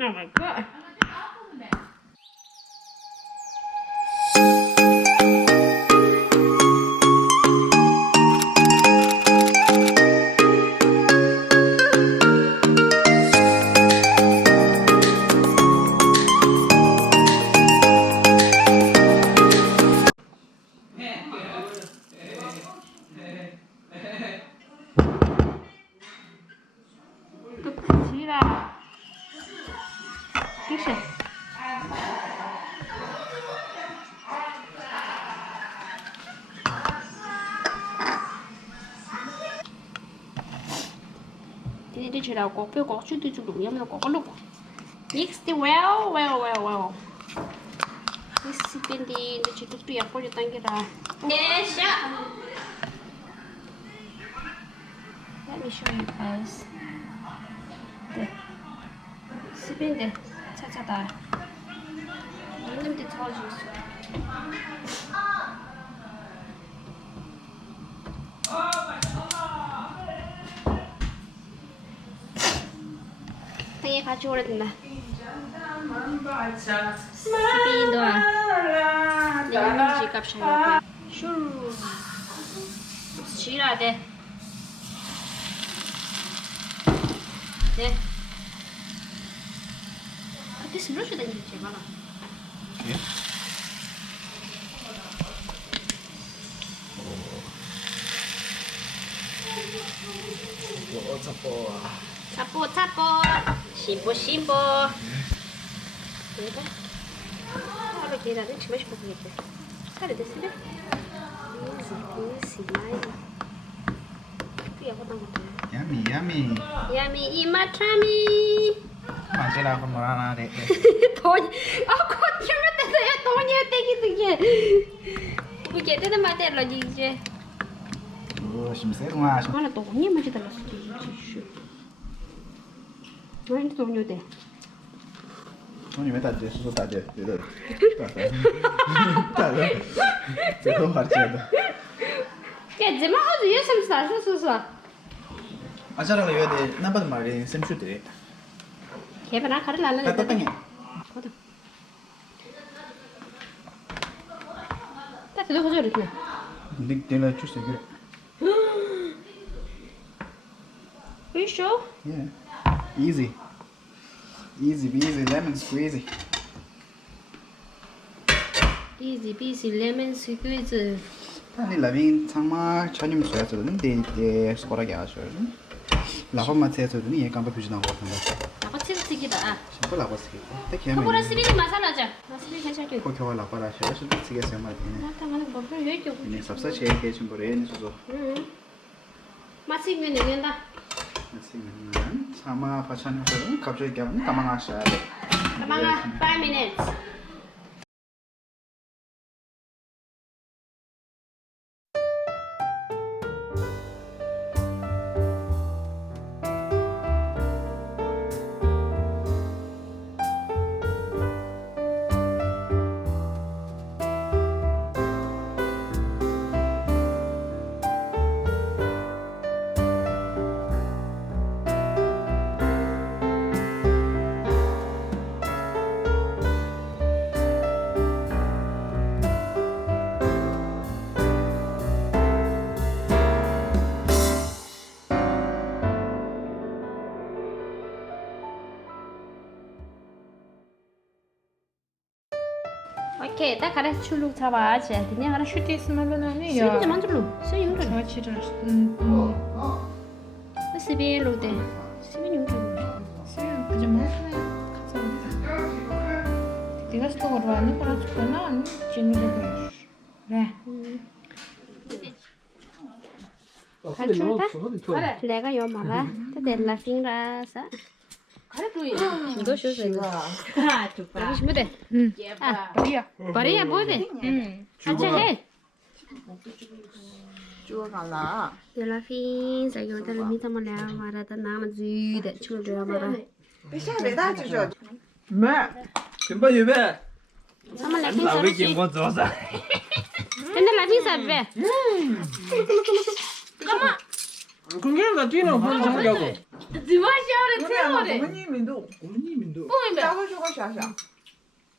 Oh my god. Đi chơi đâu có phải có chút đi chụp đủ nhưng mà có lúc mix đi well this is been đi chơi chút tuyệt có được tăng cái đó yes let me show you guys 네 스빈데 차차다 이놈들 도와주세요 생일 같이 오래 된다. 스피인도 내 지갑 샤워. 슈. 지라 돼. 네. 그때 스르르 댕기지 마라. 예? 차뽀 심보 그래도 하루 계란을 지마시 먹겠대 살이 됐으래 이지 마이 그게 어떤 것도 야미 이마트라미 마시라 건 뭐라나 돼. 돈이 곧 잘못됐어요 돈이 떼기 그게 떼는 말대 로 이제 심세구나. 하나 돈이 맞이 달랐어 왜 돈이 돼 돈이 왜 다지? 수소 다지? 이래. 다들. 제가 같이다. 야,怎么好几月什么事？是不是？ 아자라가 이거 돼. 남바도 말이 샘슈데. 걔가 가를 날라. 따따땅해. 거다. 따뜻해 보자 이렇게. 내가 줄수 그래. Are you sure? Yeah. Easy. Easy peasy lemon squeezy. Easy peasy lemon squeeze. 아니 라빈 정말 전임 소야서는 데이트 스코라게 하셔. 라바마트에서는 얘 깜빡 부지나 거 같은데. 나가 치즈튀기다. 심플 라바스기. 특히 하면 그거랑 스비드 마살라자. 나 스비드 괜찮게. 거 겨울 라바라 셔. 진짜 쓰겠어요 말이네. 나타나는 거 별로 얘기 없고. 이제 섭섭해 게 좀 그래 수zo. 응. 맛있는 냉면다. 지금은 사마 파찬에서 갑자기 가면 가망하셔야 돼. 가망아 5 minutes. 오케이, 딱 가래 출룩 잡아야지. 그냥 가래 슈트 있으면 아니. 스비드 만들로. 스비 용도. 좋아치를. 这边路的，这边有什么？ 쓰면 그저 뭐 하나요? 감사합니다. 네가 스톡으로 왔는 거라 죽거나 아니 진우를 그래. 가출다? 내가 요 말아. 때 là phiên ra sao? 이거 쇼스가. 여기 심으대 아, 머리야. 머리야 뭐대? 같이 해. Chua còn lạ. Giờ là phiên sẽ dùng tên là mi tâm nào mà ra tên nào mà gì để chưa được mà ra. Cái sao để ta cho rồi. mẹ kiếm bao nhiêu bé Sao mà lại phiên làm sao cái chứ? kiếm con chó ra Tên là phiên sao về? 그게 나 뛰는 그런 생각하고. Gì mà sao để theo đấy? 어머님인도 뽕이 몇? 짜고 주고 샤샤.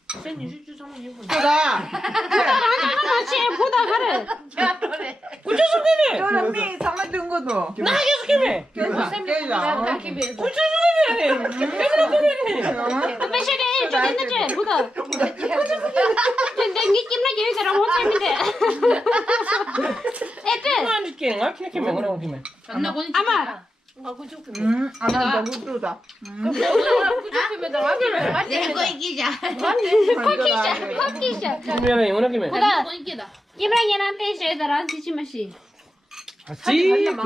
所以你是去上面结婚？ 보다. 같이 보다 가래. 저는 미 정말 든 것도. 나 계속 해매. 깨자. bây giờ đây cho đến nó chơi 보다. 근데 니 김나 계획 그럼 못 했는데. 애들. 나 이렇게 나 그냥 해매 그래 오기매. 아마. 아나 너무 뜨다. 커피샤. 그러면 오늘 김에. 보다. 김랑이한테 쉐더란 지치마시. 지.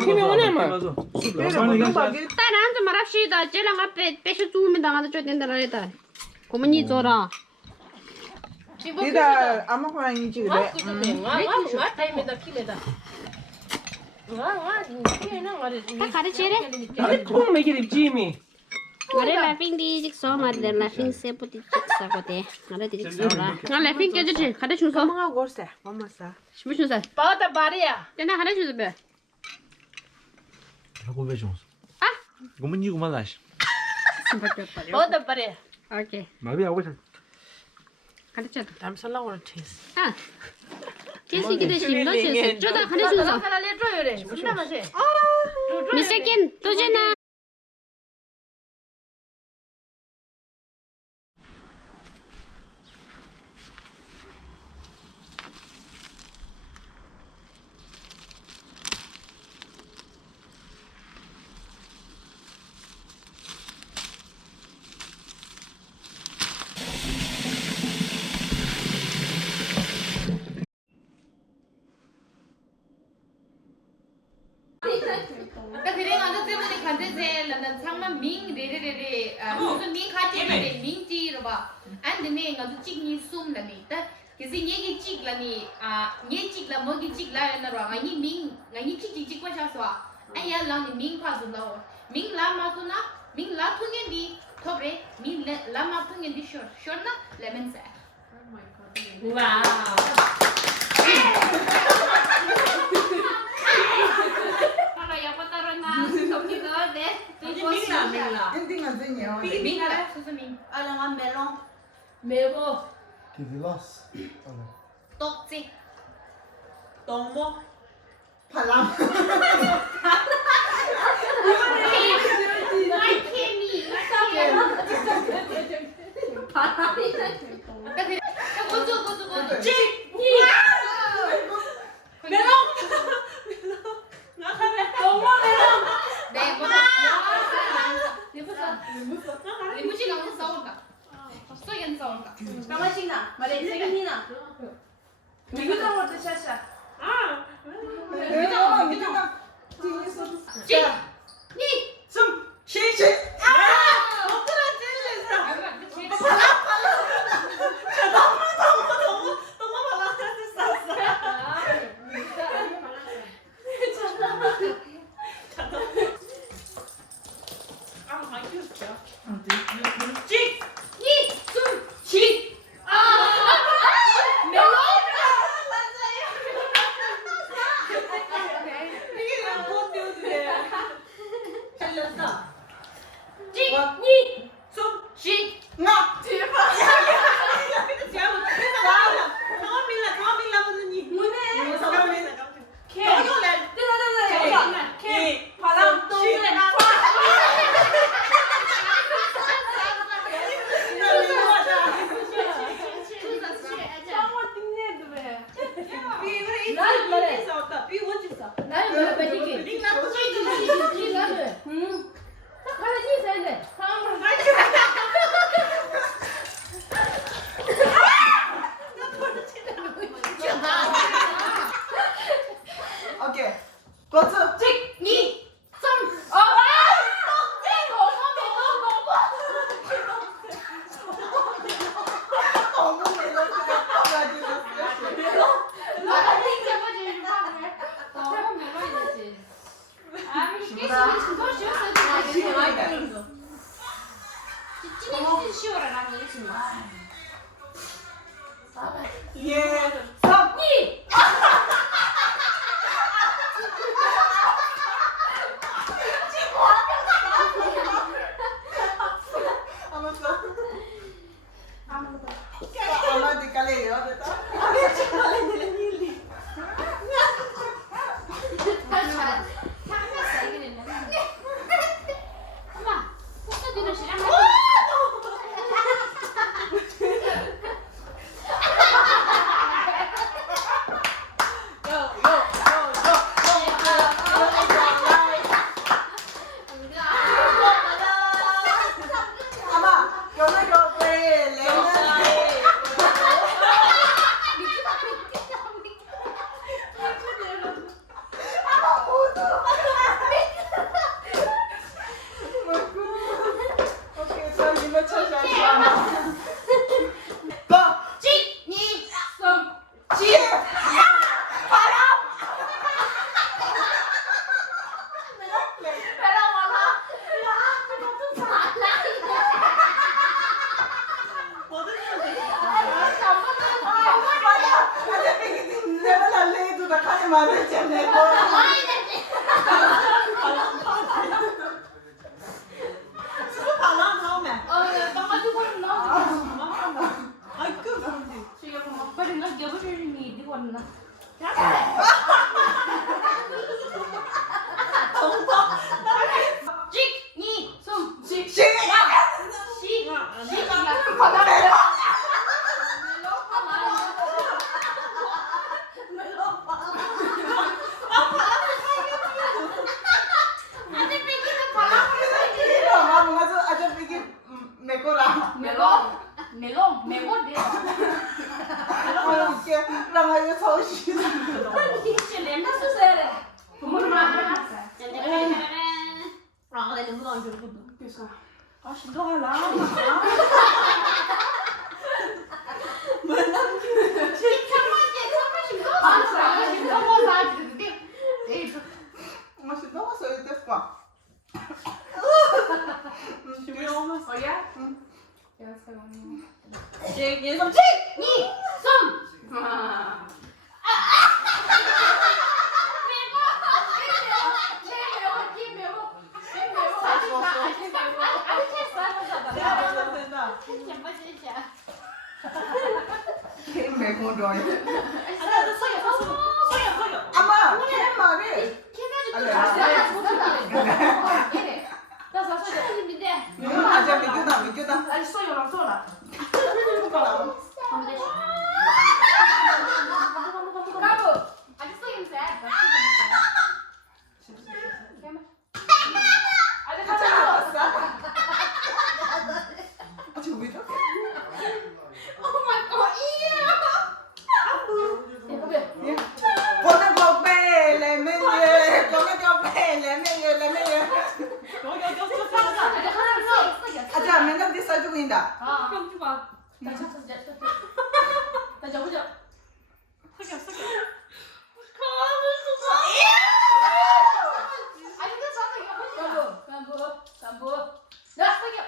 김에 오늘만. 딸한테 말합시다. 쟤랑 앞에 빼셔 두면 당하다 줘야 된다라 했다. 고문이 줘라. 이다 아무거나 이지 그래. 다 가르치래. 꼭 먹이래 지미. Ngare laughing di jigsaw mari dan laughing se puti jigsaw kote. Ngare di jigsaw la. Laughing ke judi. Kada chunso. 엄마가 gorse. 엄마 사. Shmu chunso. 빠다 말이야. Tena kada chunso be. 하고 왜 좀? 아. 이거만 이거만 다시. 빠다 말이야. Okay. 마비 하고 있어. Kada chunso. 다음 살라고 그랬지. Ah. Kesi kita shimno chunso. Choda kada chunso. 살라래 줘요래. 무슨다마세. Misakin. Tojena. 그래 가서 때문에 간대세 런던 상만 밍 레레레레 무슨 밍 카티레 밍지로 봐 안데네 가서 찍니 숨라니 다 그래서 얘기 찍라니 얘 찍라 뭐기 찍라 나라 아니 밍 아니 찍찍 빠셔서 아야 라니 밍 파서 나오 밍 라마도나 밍 라퉁엔디 토브레 밍 라마퉁엔디 쇼나 레몬사 와우. Kalau yang kotoran na kopi ko de. 엔딩 안 되냐? 밍 무슨 밍 알랑한 멜론. 매워. 기들었어. 떡지 똥모. 발람. 케미 고조 리무지가 싸운다. 소연 싸운다. 가만히나. 말해 세균이나. 미국하고 드셔셔. 아. 미국아. 니 좀 쉬쉬. 아! 어쩌라 찔레서. 아무도 안 결거든. 그래서 아 신도하라. 맛이 녹았어요, 됐어. 얘 삼. 캔 매고 rồi. 아나 소야. 아마 캔 말이. 아자 미교다. 아니 소야랑 소라. 아저 왜 저래? Con có bè là mấy người, con có bè là mấy người. 아자 맨날 뒤 싸주고 있다. 그럼 주봐. 나 잡으자. 석여.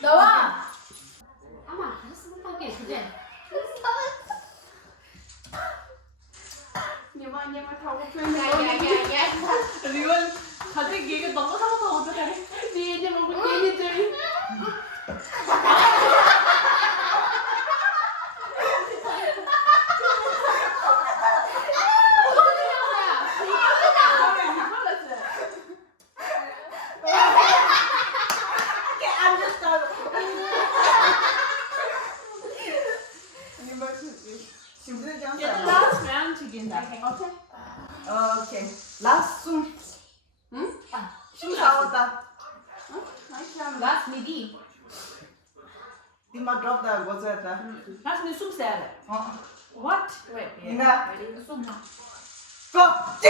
나와. 아마 알았어 못하게 그제. 이건 가족 얘기 너무 사고서 어떡해. 네 이제 뭐 얘기들. last round 죽인다. 오케이. Last 숨. 응? 숨 싸웠다. Last midi. 디마 drop 다 고쳤다. last 내 숨 쉬어야 돼. What? Wait. 이나 숨. 고 찌.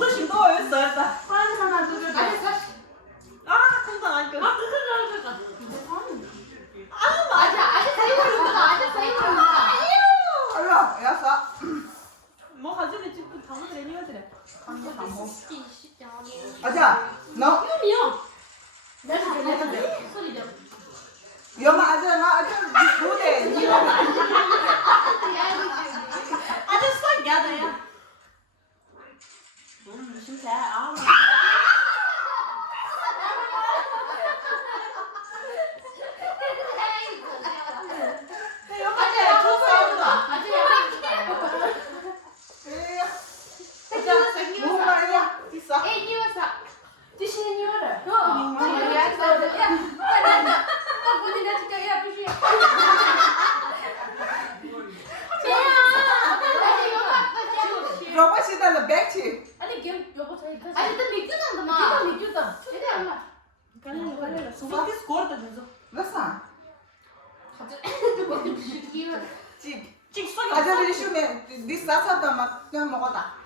훨씬 더 했어. 아, 통당 안 껴. 알아, 야사. 뭐 가지고 지금 당근 내려야 돼. 아자, 너 여마 아자 나 아자 뭐래? 아주 싹 야다야. 진짜 아. 뭐 말이야? 있어. 로봇이다 백치. 소피스 고르다 준서. 몇살? 찌. 찍 속이 아자 없어. 우리 슈메 네 싸서다 막 그냥 먹었다.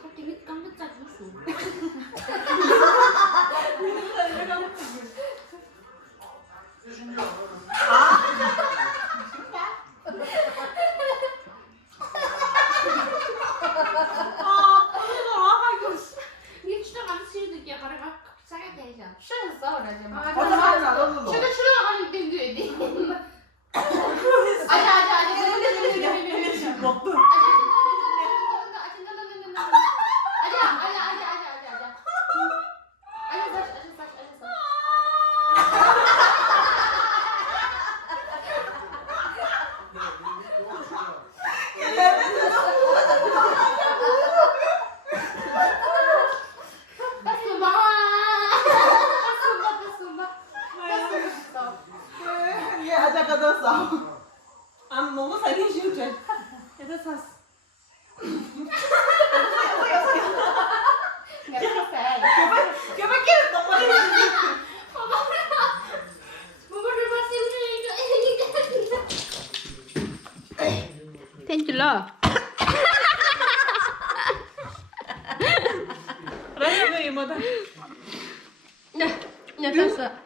라이브 이모다.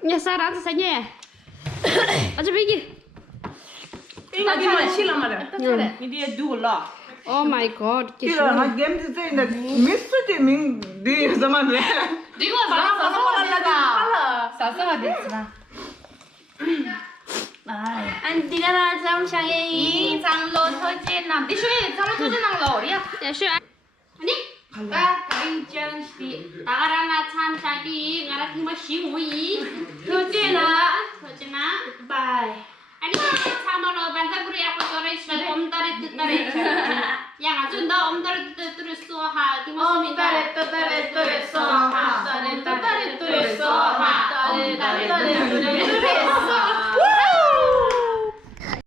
Nhà sao đó sẽ nhẹ. Ở cho biết gì? 이거 이거 실라 말이야. 이게 누굴라? Oh my god. Chị Kira na game tu tu na miss tu ming di zaman le. 이거 사서 됐어. anh đi ra trong sang 이 장로 터지나 디슈에 장로 터지는 거 어디야? Dạ sư anh. Anh đi. Ba cái chân thì ta ra là tham gia đi, ngã ra thì mà xíu mũi. Thôi chứ na. Bye. Anh đi tham mà nó bán ra bưởi áo cho đấy, sao ông ta đấy tự ta đấy. Yang aja nda om ta đấy tự tự số ha, thì mà số mình ta đấy tự ta đấy số